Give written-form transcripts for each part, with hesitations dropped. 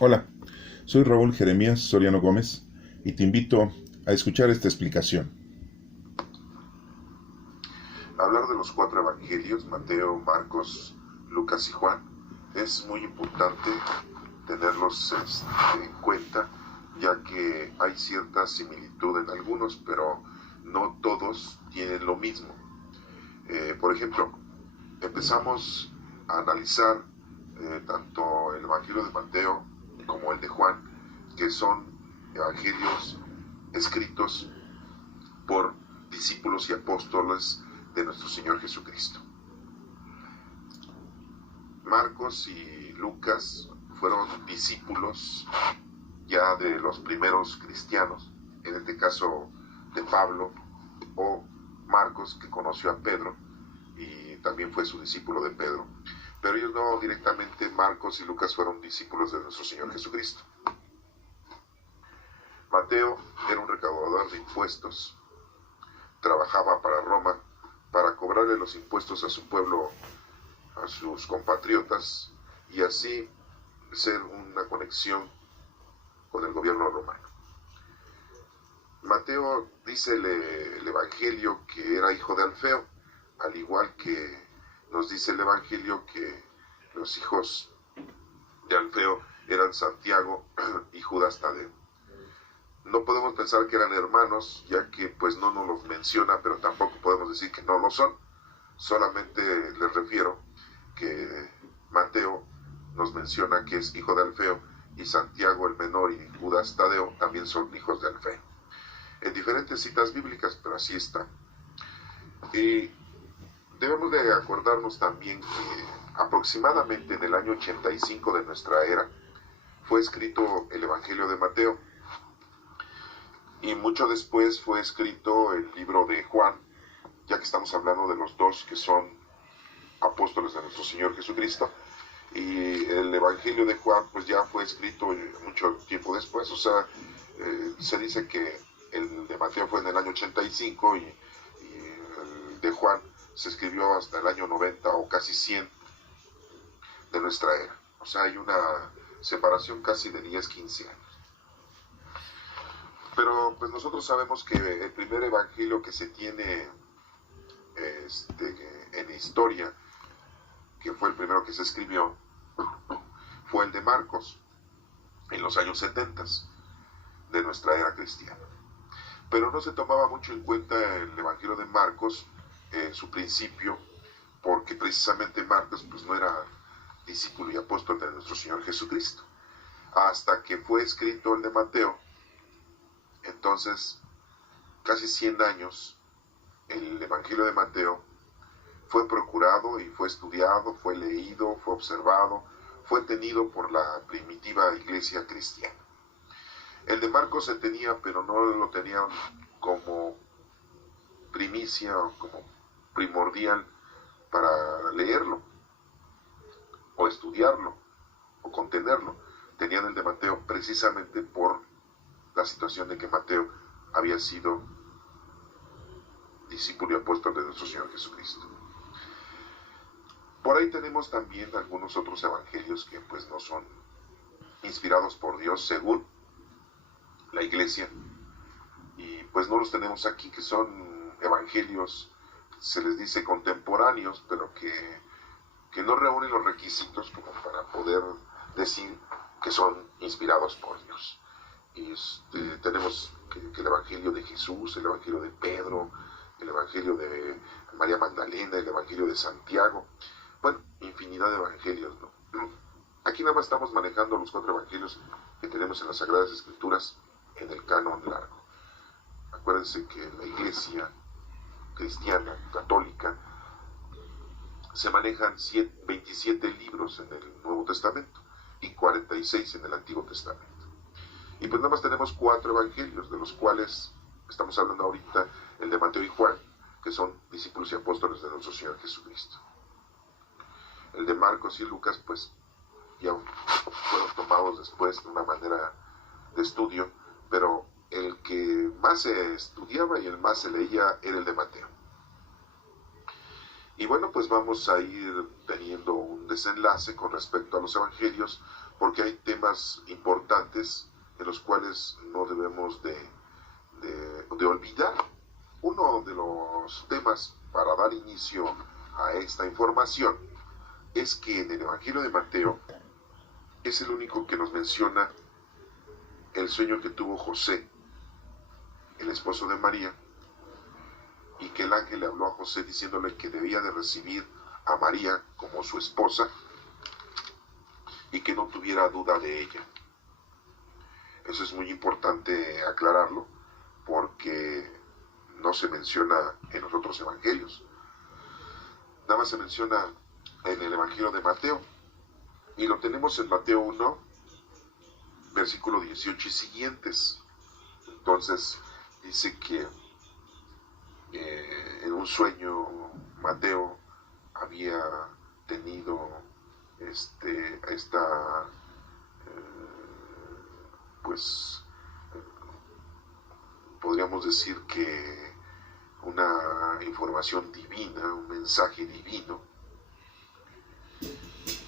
Hola, soy Raúl Jeremías Soriano Gómez y te invito a escuchar esta explicación. Hablar de los cuatro evangelios, Mateo, Marcos, Lucas y Juan, es muy importante tenerlos en cuenta, ya que hay cierta similitud en algunos, pero no todos tienen lo mismo. Por ejemplo, empezamos a analizar tanto el Evangelio de Mateo como el de Juan, que son evangelios escritos por discípulos y apóstoles de nuestro Señor Jesucristo. Marcos y Lucas fueron discípulos ya de los primeros cristianos, en este caso de Pablo, o Marcos, que conoció a Pedro y también fue su discípulo de Pedro. Pero ellos no directamente, Marcos y Lucas fueron discípulos de nuestro Señor Jesucristo. Mateo era un recaudador de impuestos, trabajaba para Roma para cobrarle los impuestos a su pueblo, a sus compatriotas, y así ser una conexión con el gobierno romano. Mateo dice el Evangelio que era hijo de Alfeo, al igual que nos dice el Evangelio que los hijos de Alfeo eran Santiago y Judas Tadeo. No podemos pensar que eran hermanos, ya que pues no nos los menciona, pero tampoco podemos decir que no lo son. Solamente les refiero que Mateo nos menciona que es hijo de Alfeo y Santiago el menor y Judas Tadeo también son hijos de Alfeo. En diferentes citas bíblicas, pero así está. Y debemos de acordarnos también que aproximadamente en el año 85 de nuestra era fue escrito el Evangelio de Mateo, y mucho después fue escrito el libro de Juan, ya que estamos hablando de los dos que son apóstoles de nuestro Señor Jesucristo. Y el Evangelio de Juan pues ya fue escrito mucho tiempo después, o sea, se dice que el de Mateo fue en el año 85 y el de Juan se escribió hasta el año 90 o casi 100 de nuestra era. O sea, hay una separación casi de 10, 15 años. Pero pues nosotros sabemos que el primer evangelio que se tiene en historia, que fue el primero que se escribió, fue el de Marcos, en los años 70 de nuestra era cristiana. Pero no se tomaba mucho en cuenta el Evangelio de Marcos en su principio, porque precisamente Marcos pues no era discípulo y apóstol de nuestro Señor Jesucristo. Hasta que fue escrito el de Mateo, entonces, casi 100 años, el Evangelio de Mateo fue procurado y fue estudiado, fue leído, fue observado, fue tenido por la primitiva iglesia cristiana. El de Marcos se tenía, pero no lo tenían como primicia o como primordial para leerlo, o estudiarlo, o contenerlo. Tenían el de Mateo precisamente por la situación de que Mateo había sido discípulo y apóstol de nuestro Señor Jesucristo. Por ahí tenemos también algunos otros evangelios que pues no son inspirados por Dios según la iglesia, y pues no los tenemos aquí, que son evangelios, se les dice contemporáneos, pero que no reúnen los requisitos como para poder decir que son inspirados por Dios. Y tenemos que el Evangelio de Jesús, el Evangelio de Pedro, el Evangelio de María Magdalena, el Evangelio de Santiago, bueno, infinidad de evangelios, ¿no? Aquí nada más estamos manejando los 4 evangelios que tenemos en las Sagradas Escrituras en el canon largo. Acuérdense que en la iglesia cristiana, católica, se manejan 27 libros en el Nuevo Testamento y 46 en el Antiguo Testamento. Y pues nada más tenemos 4 evangelios, de los cuales estamos hablando ahorita, el de Mateo y Juan, que son discípulos y apóstoles de nuestro Señor Jesucristo. El de Marcos y Lucas, pues, ya fueron tomados después de una manera de estudio, pero el que más se estudiaba y el más se leía era el de Mateo. Y bueno, pues vamos a ir teniendo un desenlace con respecto a los evangelios, porque hay temas importantes en los cuales no debemos de olvidar. Uno de los temas para dar inicio a esta información es que en el Evangelio de Mateo es el único que nos menciona el sueño que tuvo José, el esposo de María, y que el ángel le habló a José diciéndole que debía de recibir a María como su esposa y que no tuviera duda de ella. Eso es muy importante aclararlo porque no se menciona en los otros evangelios. Nada más se menciona en el Evangelio de Mateo, y lo tenemos en Mateo 1, versículo 18 y siguientes. Entonces dice que en un sueño Mateo había tenido podríamos decir que una información divina, un mensaje divino.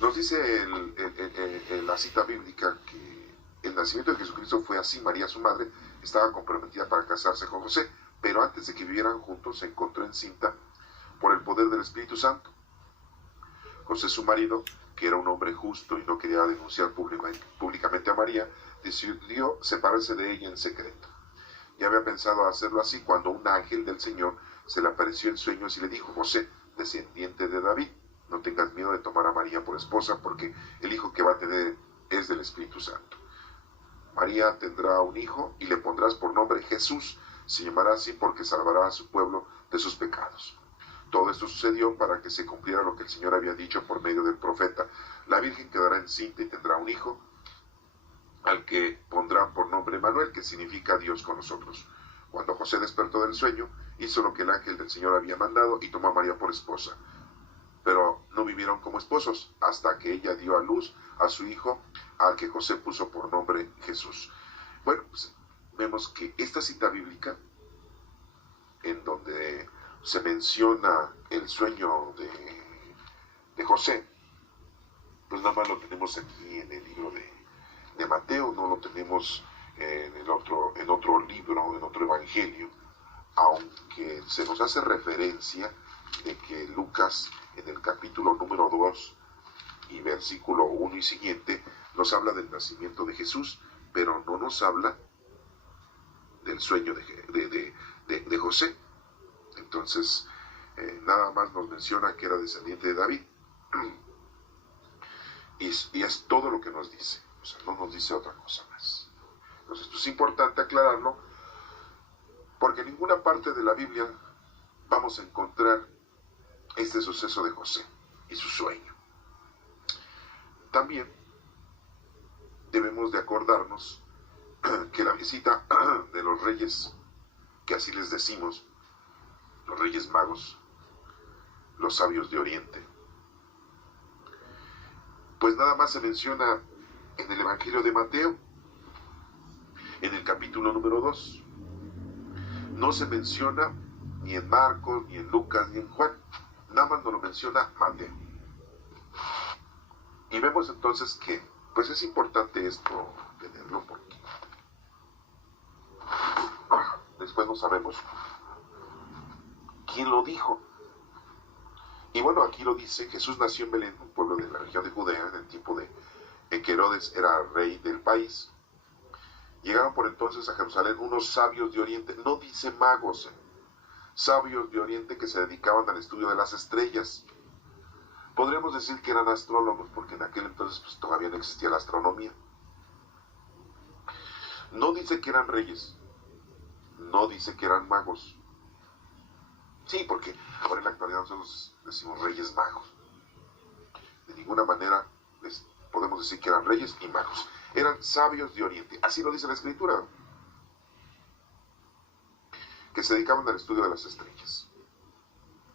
Nos dice en la cita bíblica que el nacimiento de Jesucristo fue así. María, su madre, estaba comprometida para casarse con José, pero antes de que vivieran juntos se encontró encinta por el poder del Espíritu Santo. José, su marido, que era un hombre justo y no quería denunciar públicamente a María, decidió separarse de ella en secreto. Ya había pensado hacerlo así cuando un ángel del Señor se le apareció en sueños y le dijo: José, descendiente de David, no tengas miedo de tomar a María por esposa, porque el hijo que va a tener es del Espíritu Santo. María tendrá un hijo y le pondrás por nombre Jesús. Se llamará así porque salvará a su pueblo de sus pecados. Todo esto sucedió para que se cumpliera lo que el Señor había dicho por medio del profeta: la Virgen quedará encinta y tendrá un hijo, al que pondrán por nombre Manuel, que significa Dios con nosotros. Cuando José despertó del sueño, hizo lo que el ángel del Señor había mandado y tomó a María por esposa. Pero no vivieron como esposos hasta que ella dio a luz a su hijo, al que José puso por nombre Jesús. Bueno, pues vemos que esta cita bíblica, en donde se menciona el sueño de José, pues nada más lo tenemos aquí en el libro de Mateo, no lo tenemos en otro libro, en otro evangelio, aunque se nos hace referencia de que Lucas, en el capítulo número 2 y versículo 1 y siguiente, nos habla del nacimiento de Jesús, pero no nos habla del sueño de José. Entonces, nada más nos menciona que era descendiente de David, y es todo lo que nos dice. O sea, no nos dice otra cosa más. Entonces, esto es importante aclararlo, porque en ninguna parte de la Biblia vamos a encontrar este suceso de José y su sueño. También debemos de acordarnos que la visita de los reyes, que así les decimos, los reyes magos, los sabios de Oriente, pues nada más se menciona en el Evangelio de Mateo, en el capítulo número 2. No se menciona ni en Marcos, ni en Lucas, ni en Juan. Nada más nos lo menciona Mateo. Y vemos entonces que, pues es importante esto tenerlo, porque después no sabemos quién lo dijo. Y bueno, aquí lo dice: Jesús nació en Belén, un pueblo de la región de Judea, en el tiempo en que Herodes era rey del país. Llegaron por entonces a Jerusalén unos sabios de Oriente, no dice magos, sabios de Oriente que se dedicaban al estudio de las estrellas. Podríamos decir que eran astrólogos, porque en aquel entonces pues, todavía no existía la astronomía. No dice que eran reyes, no dice que eran magos. Sí, porque ahora en la actualidad nosotros decimos reyes magos. De ninguna manera les podemos decir que eran reyes y magos. Eran sabios de Oriente, así lo dice la Escritura, que se dedicaban al estudio de las estrellas.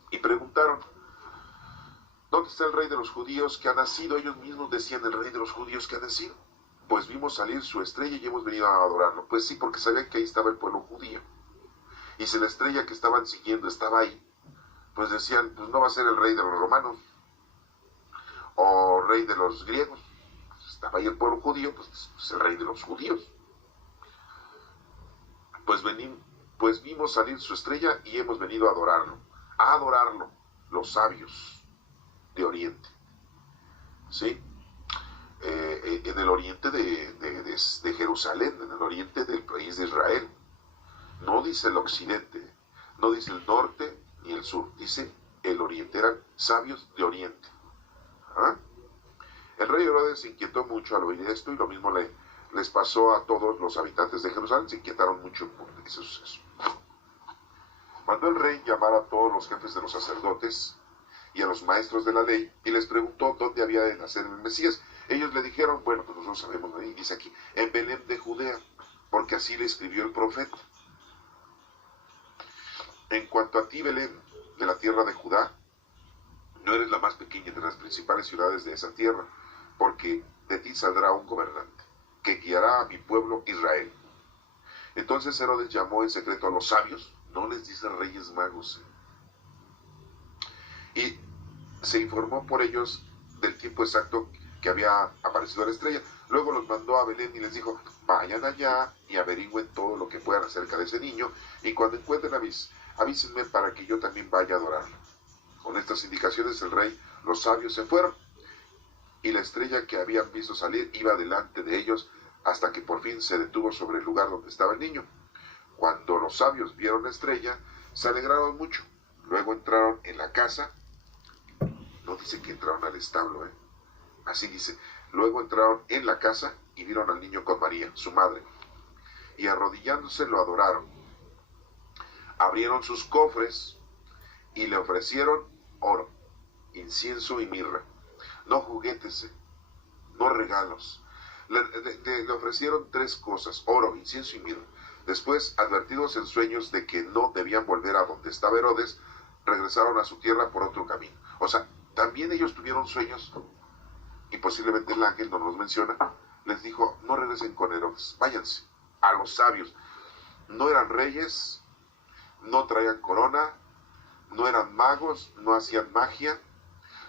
Y preguntaron: ¿dónde está el rey de los judíos que ha nacido? Ellos mismos decían: el rey de los judíos que ha nacido. Pues vimos salir su estrella y hemos venido a adorarlo. Pues sí, porque sabían que ahí estaba el pueblo judío. Y si la estrella que estaban siguiendo estaba ahí, pues decían: pues no va a ser el rey de los romanos. o rey de los griegos. Estaba ahí el pueblo judío, pues es el rey de los judíos. Pues vimos salir su estrella y hemos venido a adorarlo, los sabios de Oriente, ¿sí? En el oriente de Jerusalén, en el oriente del país de Israel. No dice el occidente, no dice el norte ni el sur, dice el oriente, eran sabios de Oriente. ¿Ah? El rey Herodes se inquietó mucho al oír esto y lo mismo les pasó a todos los habitantes de Jerusalén, se inquietaron mucho por ese suceso. Mandó el rey llamar a todos los jefes de los sacerdotes y a los maestros de la ley y les preguntó dónde había de nacer el Mesías. Ellos le dijeron, bueno, pues nosotros sabemos, ¿no? Y dice aquí, en Belén de Judea, porque así le escribió el profeta. En cuanto a ti, Belén, de la tierra de Judá, no eres la más pequeña de las principales ciudades de esa tierra, porque de ti saldrá un gobernante, que guiará a mi pueblo Israel. Entonces Herodes llamó en secreto a los sabios, no les dice reyes magos, y se informó por ellos del tiempo exacto que había aparecido la estrella. Luego los mandó a Belén y les dijo, vayan allá y averigüen todo lo que puedan acerca de ese niño, y cuando encuentren avísenme para que yo también vaya a adorarlo. Con estas indicaciones el rey, los sabios se fueron, y la estrella que habían visto salir iba delante de ellos hasta que por fin se detuvo sobre el lugar donde estaba el niño. Cuando los sabios vieron la estrella, se alegraron mucho. Luego entraron en la casa. No dice que entraron al establo, así dice. Luego entraron en la casa y vieron al niño con María, su madre, y arrodillándose lo adoraron. Abrieron sus cofres y le ofrecieron oro, incienso y mirra. No juguetes, no regalos. Le ofrecieron 3 cosas, oro, incienso y mirra. Después, advertidos en sueños de que no debían volver a donde estaba Herodes, regresaron a su tierra por otro camino. O sea, también ellos tuvieron sueños, y posiblemente el ángel no nos menciona, les dijo, no regresen con Herodes, váyanse a los sabios. No eran reyes, no traían corona, no eran magos, no hacían magia,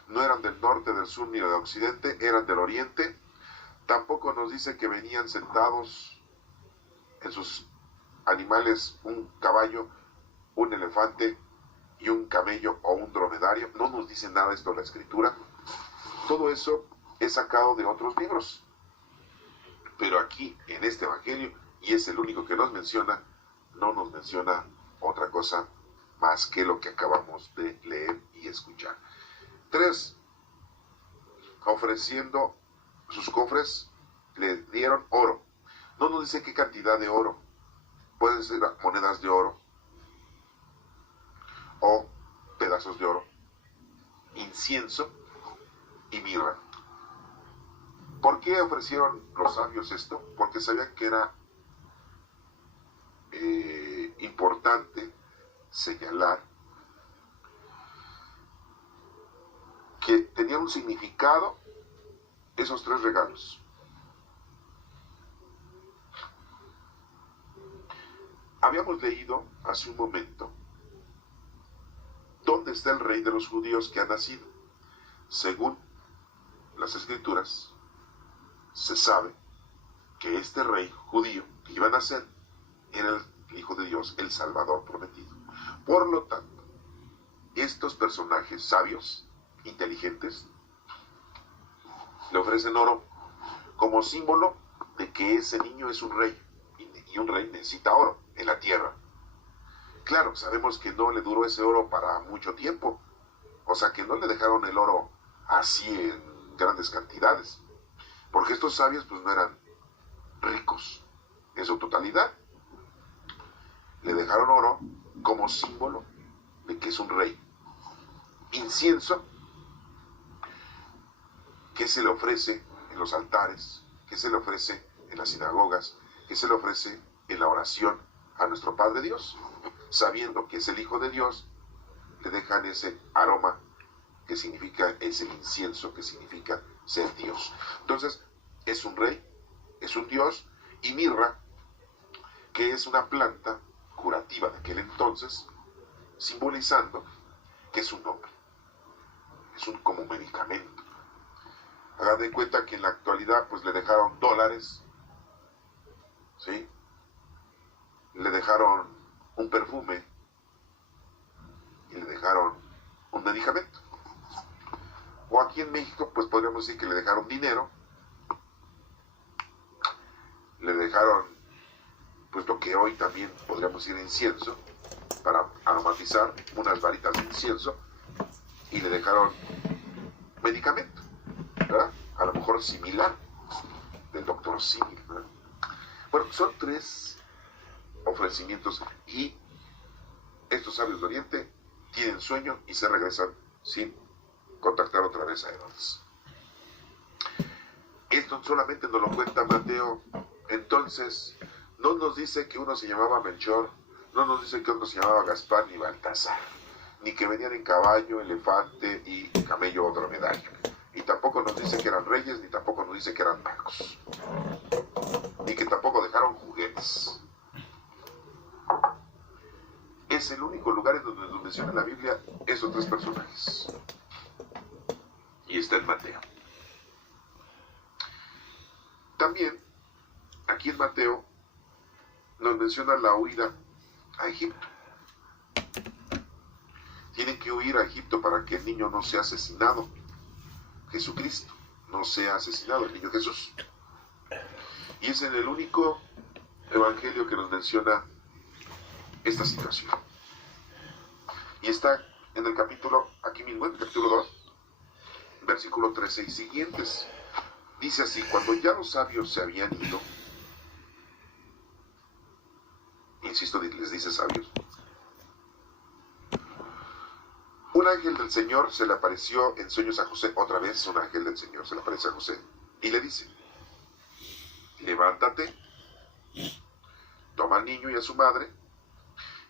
no eran del norte, del sur ni del occidente, eran del oriente. Tampoco nos dice que venían sentados en sus animales un caballo, un elefante y un camello o un dromedario. No nos dice nada de esto la escritura. Todo eso es sacado de otros libros. Pero aquí, en este evangelio, y es el único que nos menciona, no nos menciona otra cosa más que lo que acabamos de leer y escuchar. 3. Ofreciendo sus cofres, le dieron oro. No nos dice qué cantidad de oro. Pueden ser monedas de oro o pedazos de oro, incienso y mirra. ¿Por qué ofrecieron los sabios esto? Porque sabían que era importante señalar que tenían un significado esos 3 regalos. Habíamos leído hace un momento dónde está el rey de los judíos que ha nacido. Según las escrituras, se sabe que este rey judío que iba a nacer era el Hijo de Dios, el Salvador prometido. Por lo tanto, estos personajes sabios, inteligentes, le ofrecen oro como símbolo de que ese niño es un rey, y un rey necesita oro en la tierra. Claro, sabemos que no le duró ese oro para mucho tiempo, o sea que no le dejaron el oro así en grandes cantidades, porque estos sabios pues no eran ricos en su totalidad. Le dejaron oro como símbolo de que es un rey. Incienso, que se le ofrece en los altares, que se le ofrece en las sinagogas, que se le ofrece en la oración a nuestro Padre Dios, sabiendo que es el Hijo de Dios, le dejan ese aroma que significa ese incienso, que significa ser Dios. Entonces, es un rey, es un Dios, y mirra, que es una planta curativa de aquel entonces, simbolizando que es un hombre, es como un medicamento. Hagan de cuenta que en la actualidad pues le dejaron dólares, ¿sí? Le dejaron un perfume y le dejaron un medicamento. O aquí en México pues podríamos decir que le dejaron dinero, le dejaron pues lo que hoy también podríamos decir incienso, para aromatizar, unas varitas de incienso, y le dejaron medicamento, ¿verdad? A lo mejor similar, del doctor Simil, ¿verdad? Bueno, son 3 ofrecimientos y estos sabios de Oriente tienen sueño y se regresan sin contactar otra vez a Herodes. Esto solamente nos lo cuenta Mateo. Entonces, no nos dice que uno se llamaba Melchor, no nos dice que otro se llamaba Gaspar ni Baltasar, ni que venían en caballo, elefante y camello o dromedario. Y tampoco nos dice que eran reyes, ni tampoco nos dice que eran magos, ni que tampoco dejaron juguetes. Es el único lugar en donde nos menciona la Biblia esos 3 personajes. Y está en Mateo. También, aquí en Mateo, nos menciona la huida a Egipto. Tienen que huir a Egipto para que el niño no sea asesinado. Jesucristo no sea asesinado, el niño Jesús. Y es en el único evangelio que nos menciona esta situación. Y está en el capítulo, aquí mismo, en el capítulo 2, versículo 13 y siguientes. Dice así: cuando ya los sabios se habían ido, insisto, les dice sabios, un ángel del Señor se le apareció en sueños a José. Otra vez un ángel del Señor se le aparece a José y le dice: levántate, toma al niño y a su madre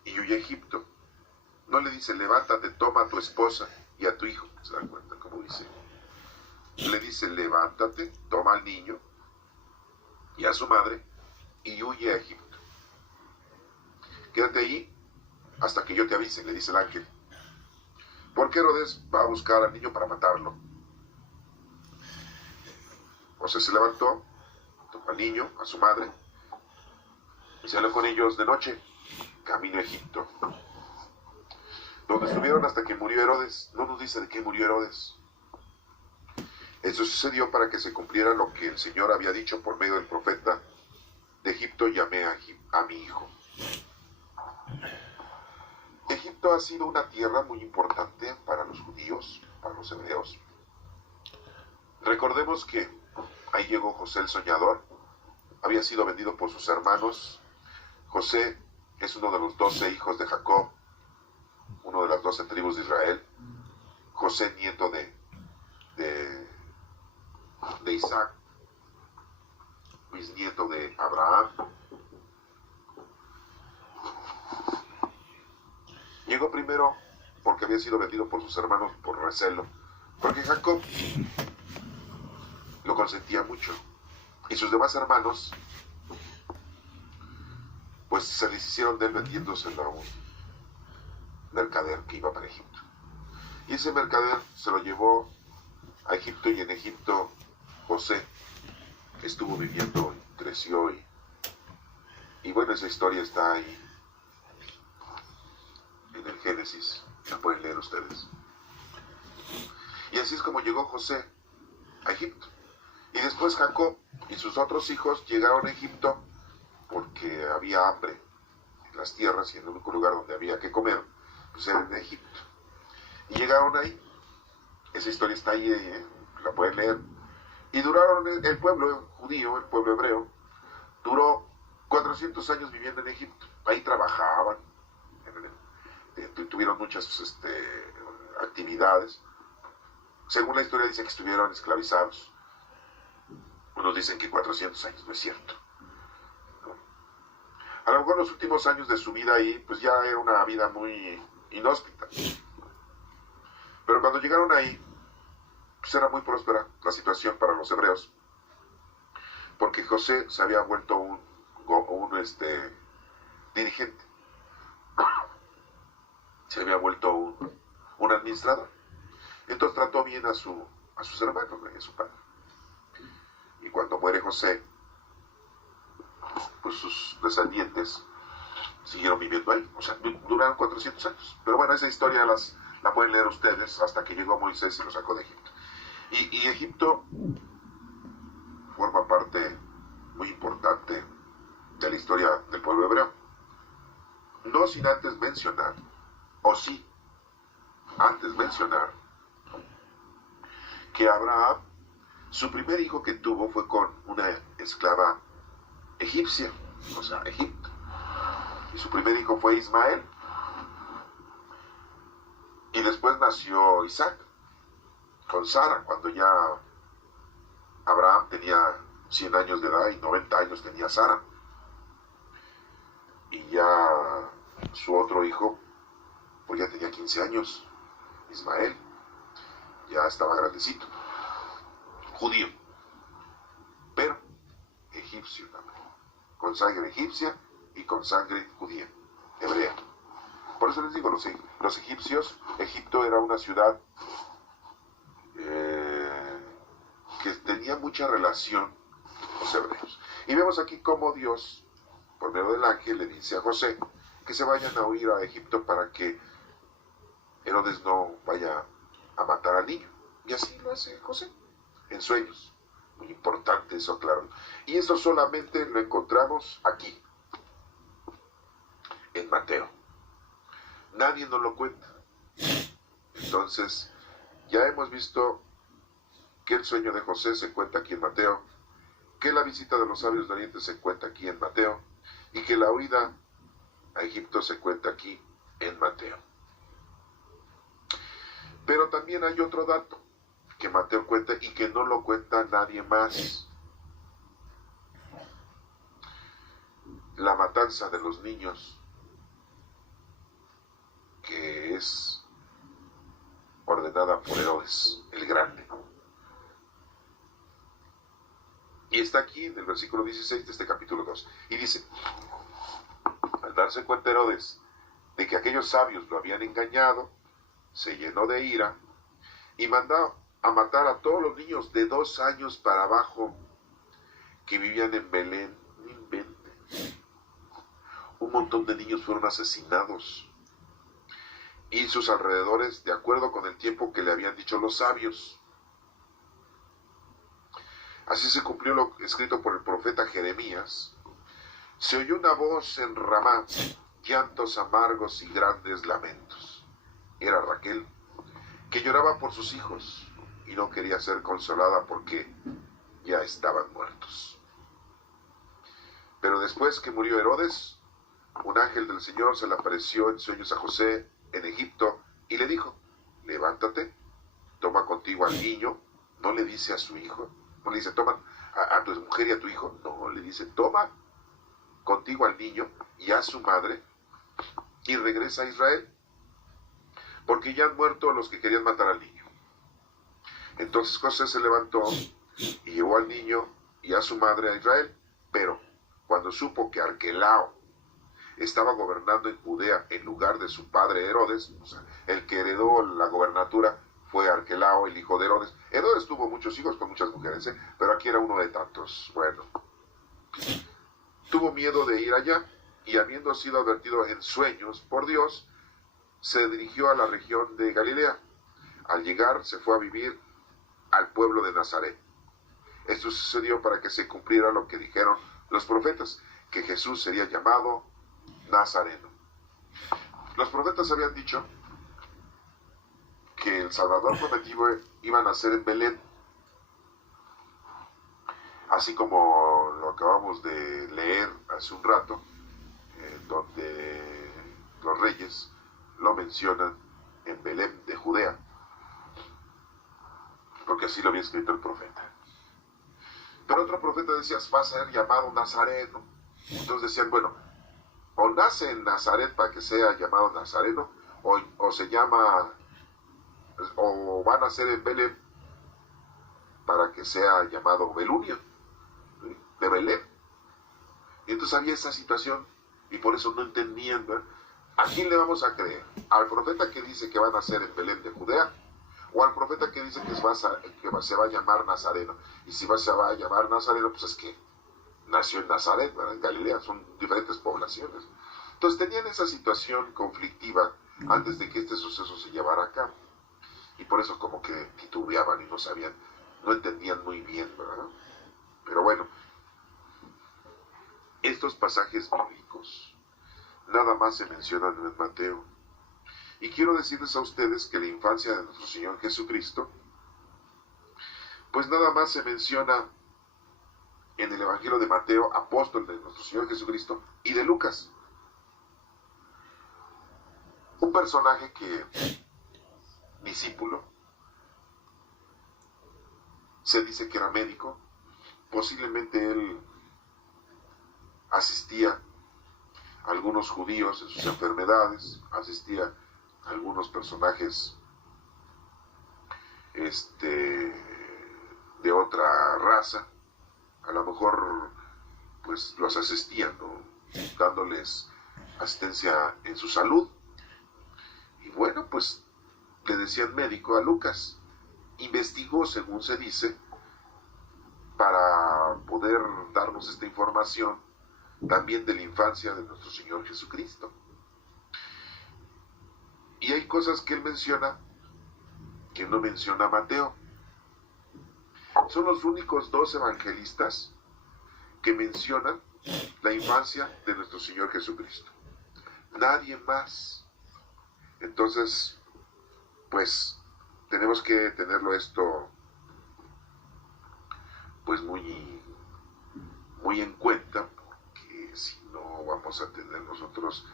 y huye a Egipto. No le dice: levántate, toma a tu esposa y a tu hijo. ¿Se dan cuenta cómo dice? Le dice: levántate, toma al niño y a su madre y huye a Egipto. Quédate ahí hasta que yo te avise, le dice el ángel. Porque Herodes va a buscar al niño para matarlo. José se levantó, tomó al niño, a su madre, y salió con ellos de noche, camino a Egipto, donde estuvieron hasta que murió Herodes. No nos dice de qué murió Herodes. Eso sucedió para que se cumpliera lo que el Señor había dicho por medio del profeta: de Egipto llamé a mi hijo. Egipto ha sido una tierra muy importante para los judíos, para los hebreos. Recordemos que ahí llegó José el soñador, había sido vendido por sus hermanos. José es uno de los 12 hijos de Jacob, uno de las 12 tribus de Israel. José, nieto de Isaac, bisnieto de Abraham. Llegó primero porque había sido vendido por sus hermanos por recelo, porque Jacob lo consentía mucho, y sus demás hermanos pues se les hicieron de él vendiéndoselo a un mercader que iba para Egipto. Y ese mercader se lo llevó a Egipto, y en Egipto José estuvo viviendo y creció, y bueno, esa historia está ahí en el Génesis, la pueden leer ustedes. Y así es como llegó José a Egipto. Y después Jacob y sus otros hijos llegaron a Egipto porque había hambre en las tierras, y el único lugar donde había que comer pues era en Egipto. Y llegaron ahí. Esa historia está ahí, la pueden leer. Y duraron, el pueblo judío, el pueblo hebreo, duró 400 años viviendo en Egipto. Ahí trabajaban, tuvieron muchas actividades. Según la historia dice que estuvieron esclavizados. Unos dicen que 400 años, no es cierto. ¿No? A lo mejor los últimos años de su vida ahí, pues ya era una vida muy inhóspita. Pero cuando llegaron ahí, pues era muy próspera la situación para los hebreos, porque José se había vuelto un dirigente, se había vuelto un administrador. Entonces trató bien a sus hermanos, a su padre. Y cuando muere José, pues sus descendientes siguieron viviendo ahí. O sea, duraron 400 años. Pero bueno, esa historia la pueden leer ustedes hasta que llegó Moisés y lo sacó de Egipto. Y Egipto forma parte muy importante de la historia del pueblo hebreo. No sin antes mencionar, o sí, antes mencionar, que Abraham, su primer hijo que tuvo fue con una esclava egipcia, o sea, Egipto. Y su primer hijo fue Ismael. Y después nació Isaac con Sara, cuando ya Abraham tenía 100 años de edad y 90 años tenía Sara. Y ya su otro hijo, pues ya tenía 15 años, Ismael, ya estaba grandecito, judío, pero egipcio también, con sangre egipcia y con sangre judía, hebrea. Por eso les digo, los egipcios, Egipto era una ciudad que tenía mucha relación con los hebreos. Y vemos aquí cómo Dios, por medio del ángel, le dice a José que se vayan a huir a Egipto para que Herodes no vaya a matar al niño. Y así lo hace José, en sueños. Muy importante eso, claro. Y esto solamente lo encontramos aquí, en Mateo. Nadie nos lo cuenta. Entonces, ya hemos visto que el sueño de José se cuenta aquí en Mateo, que la visita de los sabios de Oriente se cuenta aquí en Mateo, y que la huida a Egipto se cuenta aquí en Mateo. Pero también hay otro dato que Mateo cuenta y que no lo cuenta nadie más. La matanza de los niños, que es ordenada por Herodes el Grande. Y está aquí en el versículo 16 de este capítulo 2. Y dice, al darse cuenta Herodes de que aquellos sabios lo habían engañado, se llenó de ira y mandó a matar a todos los niños de 2 años para abajo que vivían en Belén. No inventen. Un montón de niños fueron asesinados y sus alrededores, de acuerdo con el tiempo que le habían dicho los sabios. Así se cumplió lo escrito por el profeta Jeremías. Se oyó una voz en Ramá, llantos amargos y grandes lamentos. Era Raquel, que lloraba por sus hijos y no quería ser consolada porque ya estaban muertos. Pero después que murió Herodes, un ángel del Señor se le apareció en sueños a José en Egipto y le dijo, levántate, toma contigo al niño. No le dice a su hijo, no le dice toma a tu mujer y a tu hijo, no, le dice toma contigo al niño y a su madre y regresa a Israel, porque ya han muerto los que querían matar al niño. Entonces José se levantó y llevó al niño y a su madre a Israel, pero cuando supo que Arquelao estaba gobernando en Judea en lugar de su padre Herodes, o sea, el que heredó la gobernatura fue Arquelao, el hijo de Herodes. Herodes tuvo muchos hijos con muchas mujeres, pero aquí era uno de tantos. Bueno, tuvo miedo de ir allá y habiendo sido advertido en sueños por Dios, se dirigió a la región de Galilea. Al llegar se fue a vivir al pueblo de Nazaret. Esto sucedió para que se cumpliera lo que dijeron los profetas, que Jesús sería llamado Nazareno. Los profetas habían dicho que el Salvador prometido iba a nacer en Belén, así como lo acabamos de leer hace un rato, donde los reyes lo mencionan en Belén de Judea, porque así lo había escrito el profeta. Pero otro profeta decía, va a ser llamado Nazareno. Entonces decían, bueno, o nace en Nazaret para que sea llamado Nazareno, o se llama, o va a nacer en Belén para que sea llamado Belunio, ¿sí? De Belén. Y entonces había esa situación, y por eso no entendían, ¿verdad? ¿A quién le vamos a creer? ¿Al profeta que dice que va a nacer en Belén de Judea? O al profeta que dice que se va a llamar Nazareno. Y si se va a llamar Nazareno, pues es que nació en Nazaret, ¿verdad? En Galilea, son diferentes poblaciones. Entonces tenían esa situación conflictiva antes de que este suceso se llevara a cabo. Y por eso como que titubeaban y no entendían muy bien, ¿verdad? Pero bueno, estos pasajes bíblicos nada más se mencionan en Mateo. Y quiero decirles a ustedes que la infancia de nuestro Señor Jesucristo, pues nada más se menciona en el Evangelio de Mateo, apóstol de nuestro Señor Jesucristo, y de Lucas. Un personaje discípulo, se dice que era médico, posiblemente él asistía a algunos judíos en sus enfermedades, asistía a algunos personajes de otra raza, a lo mejor pues los asistían, ¿no? Dándoles asistencia en su salud. Y bueno, pues le decían médico a Lucas. Investigó, según se dice, para poder darnos esta información también de la infancia de nuestro Señor Jesucristo. Y hay cosas que él menciona que no menciona Mateo. Son los únicos dos evangelistas que mencionan la infancia de nuestro Señor Jesucristo. Nadie más. Entonces, pues, tenemos que tenerlo esto, pues, muy en cuenta, porque si no vamos a tener nosotros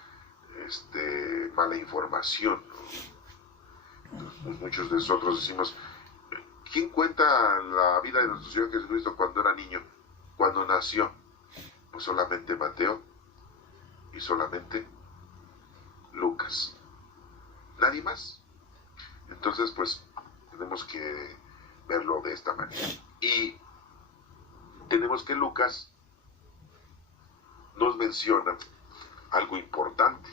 mala información, ¿no? Entonces, pues, muchos de nosotros decimos, ¿quién cuenta la vida de nuestro Señor Jesucristo cuando era niño? Cuando nació. Pues solamente Mateo y solamente Lucas. Nadie más. Entonces, pues, tenemos que verlo de esta manera. Y tenemos que Lucas nos menciona algo importante.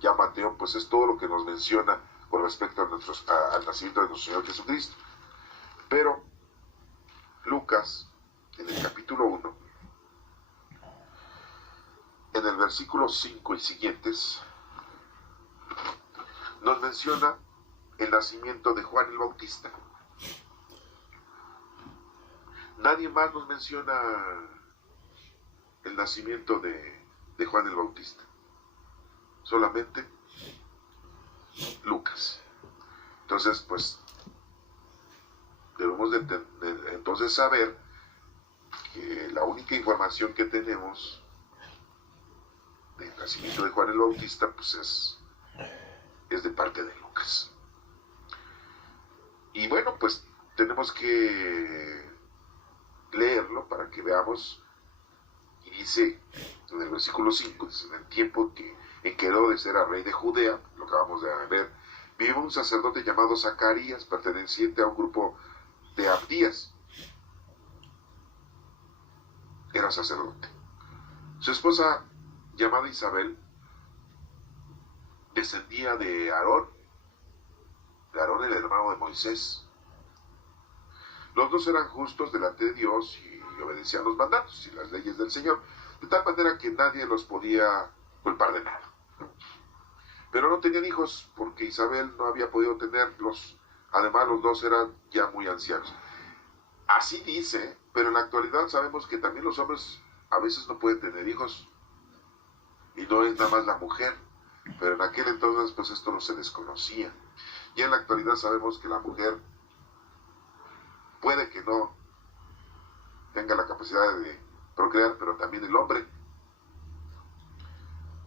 Ya Mateo, pues, es todo lo que nos menciona con respecto al nacimiento de nuestro Señor Jesucristo. Pero Lucas, en el capítulo 1, en el versículo 5 y siguientes, nos menciona el nacimiento de Juan el Bautista. Nadie más nos menciona el nacimiento de Juan el Bautista. Solamente Lucas. Entonces, pues, debemos de entonces saber que la única información que tenemos del nacimiento de Juan el Bautista, pues es de parte de Lucas. Y bueno, pues tenemos que leerlo para que veamos. Y dice en el versículo 5, en el tiempo en que Herodes era rey de Judea, lo acabamos de ver, vive un sacerdote llamado Zacarías, perteneciente a un grupo de Abdías. Era sacerdote. Su esposa, llamada Isabel, descendía de Aarón el hermano de Moisés. Los dos eran justos delante de Dios y obedecían los mandatos y las leyes del Señor, de tal manera que nadie los podía culpar de nada. Pero no tenían hijos porque Isabel no había podido tenerlos. Además, los dos eran ya muy ancianos. Así dice, pero en la actualidad sabemos que también los hombres a veces no pueden tener hijos. Y no es nada más la mujer. Pero en aquel entonces, pues esto no se desconocía. Y en la actualidad sabemos que la mujer puede que no tenga la capacidad de procrear, pero también el hombre.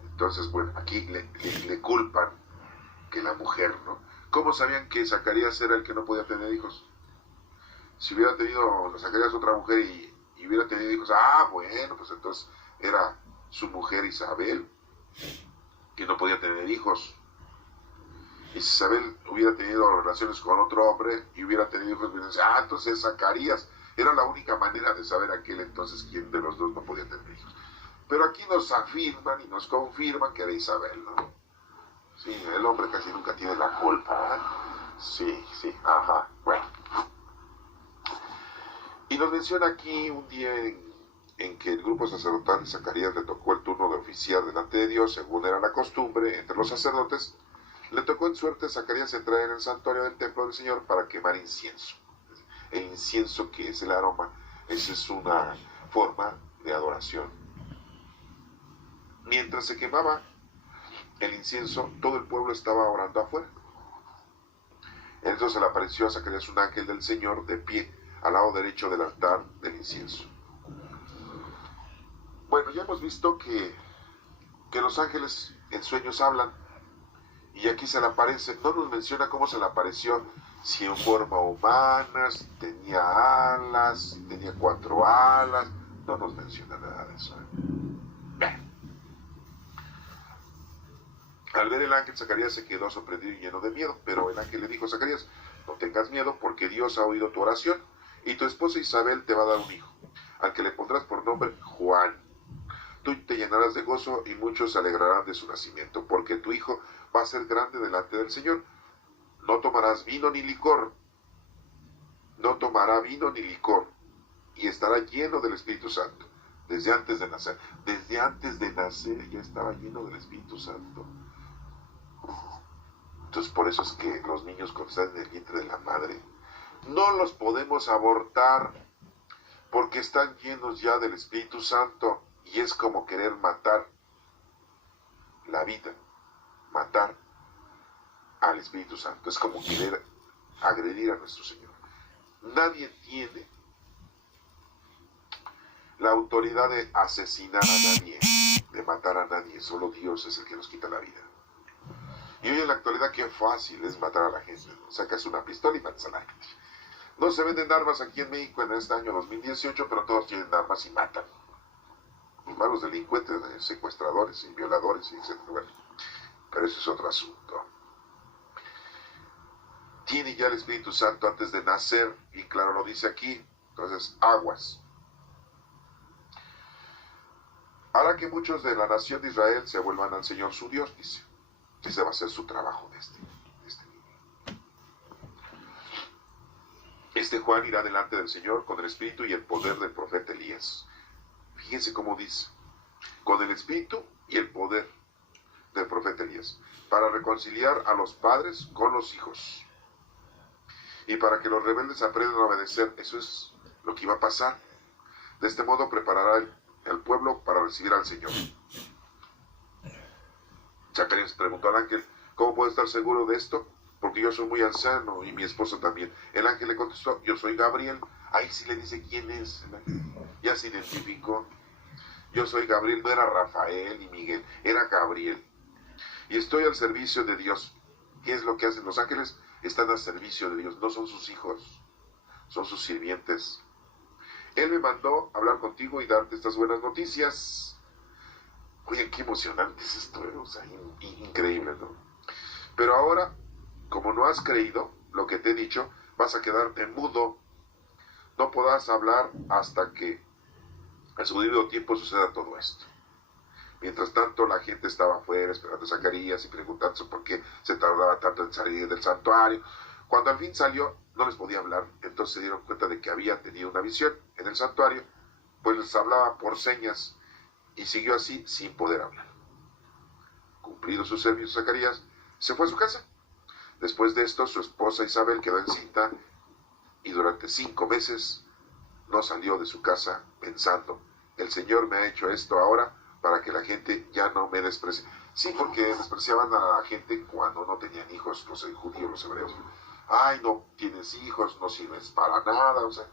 Entonces, bueno, aquí le culpan que la mujer, ¿no? ¿Cómo sabían que Zacarías era el que no podía tener hijos? Si hubiera tenido Zacarías otra mujer y hubiera tenido hijos, bueno, pues entonces era su mujer Isabel, que no podía tener hijos. Y si Isabel hubiera tenido relaciones con otro hombre y hubiera tenido hijos, entonces Zacarías. Era la única manera de saber aquel entonces quién de los dos no podía tener hijos. Pero aquí nos afirman y nos confirman que era Isabel, ¿no? Sí, el hombre casi nunca tiene la culpa, ¿verdad? Sí, sí, ajá, bueno. Y nos menciona aquí un día en que el grupo sacerdotal de Zacarías le tocó el turno de oficiar delante de Dios, según era la costumbre entre los sacerdotes. Le tocó en suerte a Zacarías entrar en el santuario del templo del Señor para quemar incienso. El incienso, que es el aroma, esa es una forma de adoración. Mientras se quemaba el incienso, todo el pueblo estaba orando afuera. Entonces le apareció a Zacarías un ángel del Señor de pie al lado derecho del altar del incienso. Bueno, ya hemos visto que los ángeles en sueños hablan, y aquí se le aparece, no nos menciona cómo se le apareció, si en forma humana, si tenía alas, si tenía 4 alas, no nos menciona nada de eso. Al ver el ángel, Zacarías se quedó sorprendido y lleno de miedo, pero el ángel le dijo a Zacarías: no tengas miedo, porque Dios ha oído tu oración, y tu esposa Isabel te va a dar un hijo, al que le pondrás por nombre Juan. Tú te llenarás de gozo y muchos se alegrarán de su nacimiento, porque tu hijo va a ser grande delante del Señor. No tomarás vino ni licor, no tomará vino ni licor, y estará lleno del Espíritu Santo. Desde antes de nacer ya estaba lleno del Espíritu Santo. Entonces por eso es que los niños cuando están en el vientre de la madre, no los podemos abortar, porque están llenos ya del Espíritu Santo, y es como querer matar la vida, matar al Espíritu Santo, es como querer agredir a nuestro Señor. Nadie tiene la autoridad de asesinar a nadie, de matar a nadie, solo Dios es el que nos quita la vida. Y hoy en la actualidad qué fácil es matar a la gente, ¿no? Sacas una pistola y matas a la gente. No se venden armas aquí en México en este año 2018, pero todos tienen armas y matan. Los malos delincuentes, secuestradores y violadores, etc. Bueno, pero eso es otro asunto. Tiene ya el Espíritu Santo antes de nacer, y claro, lo dice aquí. Entonces, aguas. Hará que muchos de la nación de Israel se vuelvan al Señor su Dios, dice. Ese va a ser su trabajo de este niño. Este Juan irá delante del Señor con el espíritu y el poder del profeta Elías. Fíjense cómo dice: con el espíritu y el poder del profeta Elías, para reconciliar a los padres con los hijos, y para que los rebeldes aprendan a obedecer. Eso es lo que iba a pasar. De este modo preparará el pueblo para recibir al Señor. Zacarías preguntó al ángel: ¿cómo puedo estar seguro de esto? Porque yo soy muy anciano y mi esposa también. El ángel le contestó: yo soy Gabriel. Ahí sí le dice quién es. Ya se identificó. Yo soy Gabriel, no era Rafael y Miguel, era Gabriel. Y estoy al servicio de Dios. ¿Qué es lo que hacen los ángeles? Están al servicio de Dios, no son sus hijos, son sus sirvientes. Él me mandó hablar contigo y darte estas buenas noticias. Oye, qué emocionante es esto, o sea, increíble, ¿no? Pero ahora, como no has creído lo que te he dicho, vas a quedarte mudo. No podrás hablar hasta que a su debido tiempo suceda todo esto. Mientras tanto, la gente estaba afuera esperando a Zacarías y preguntándose por qué se tardaba tanto en salir del santuario. Cuando al fin salió, no les podía hablar. Entonces se dieron cuenta de que había tenido una visión en el santuario, pues les hablaba por señas, y siguió así sin poder hablar. Cumplido su servicio, Zacarías se fue a su casa. Después de esto, su esposa Isabel quedó encinta, y durante 5 meses no salió de su casa, pensando: el Señor me ha hecho esto ahora para que la gente ya no me desprecie. Sí, porque despreciaban a la gente cuando no tenían hijos, los judíos, los hebreos. Ay, no tienes hijos, no sirves para nada, o sea,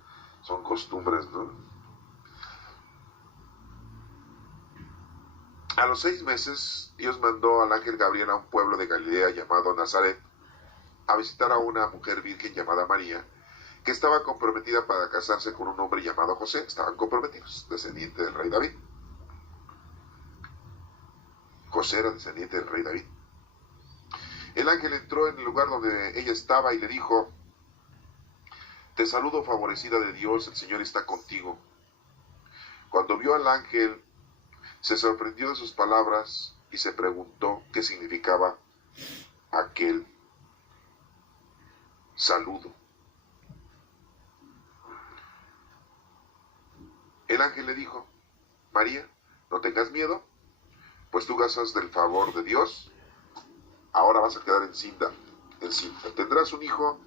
son costumbres, ¿no? A los 6 meses, Dios mandó al ángel Gabriel a un pueblo de Galilea llamado Nazaret a visitar a una mujer virgen llamada María, que estaba comprometida para casarse con un hombre llamado José. Estaban comprometidos, descendiente del rey David. José era descendiente del rey David. El ángel entró en el lugar donde ella estaba y le dijo: te saludo, favorecida de Dios, el Señor está contigo. Cuando vio al ángel, se sorprendió de sus palabras y se preguntó qué significaba aquel saludo. El ángel le dijo, María, no tengas miedo, pues tú gozas del favor de Dios. Ahora vas a quedar encinta. Tendrás un hijo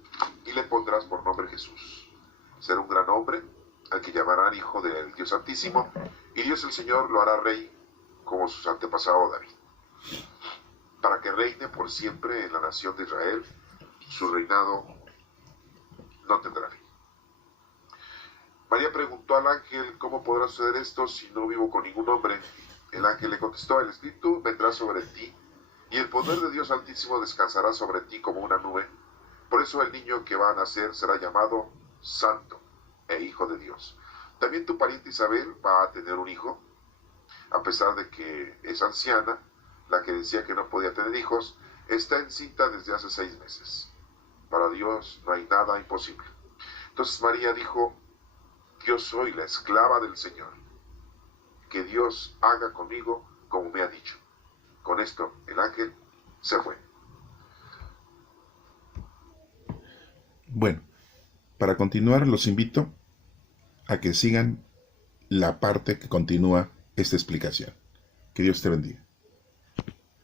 y le pondrás por nombre Jesús. Será un gran hombre, al que llamarán Hijo del Dios Altísimo, y Dios el Señor lo hará rey, como su antepasado David, para que reine por siempre en la nación de Israel. Su reinado no tendrá fin. María preguntó al ángel, ¿cómo podrá suceder esto si no vivo con ningún hombre? El ángel le contestó, el Espíritu vendrá sobre ti, y el poder de Dios Altísimo descansará sobre ti como una nube. Por eso el niño que va a nacer será llamado Santo e Hijo de Dios. También tu pariente Isabel va a tener un hijo, a pesar de que es anciana, la que decía que no podía tener hijos, está encinta desde hace 6 meses. Para Dios no hay nada imposible. Entonces María dijo, yo soy la esclava del Señor. Que Dios haga conmigo como me ha dicho. Con esto el ángel se fue. Bueno, para continuar los invito a que sigan la parte que continúa esta explicación. Que Dios te bendiga.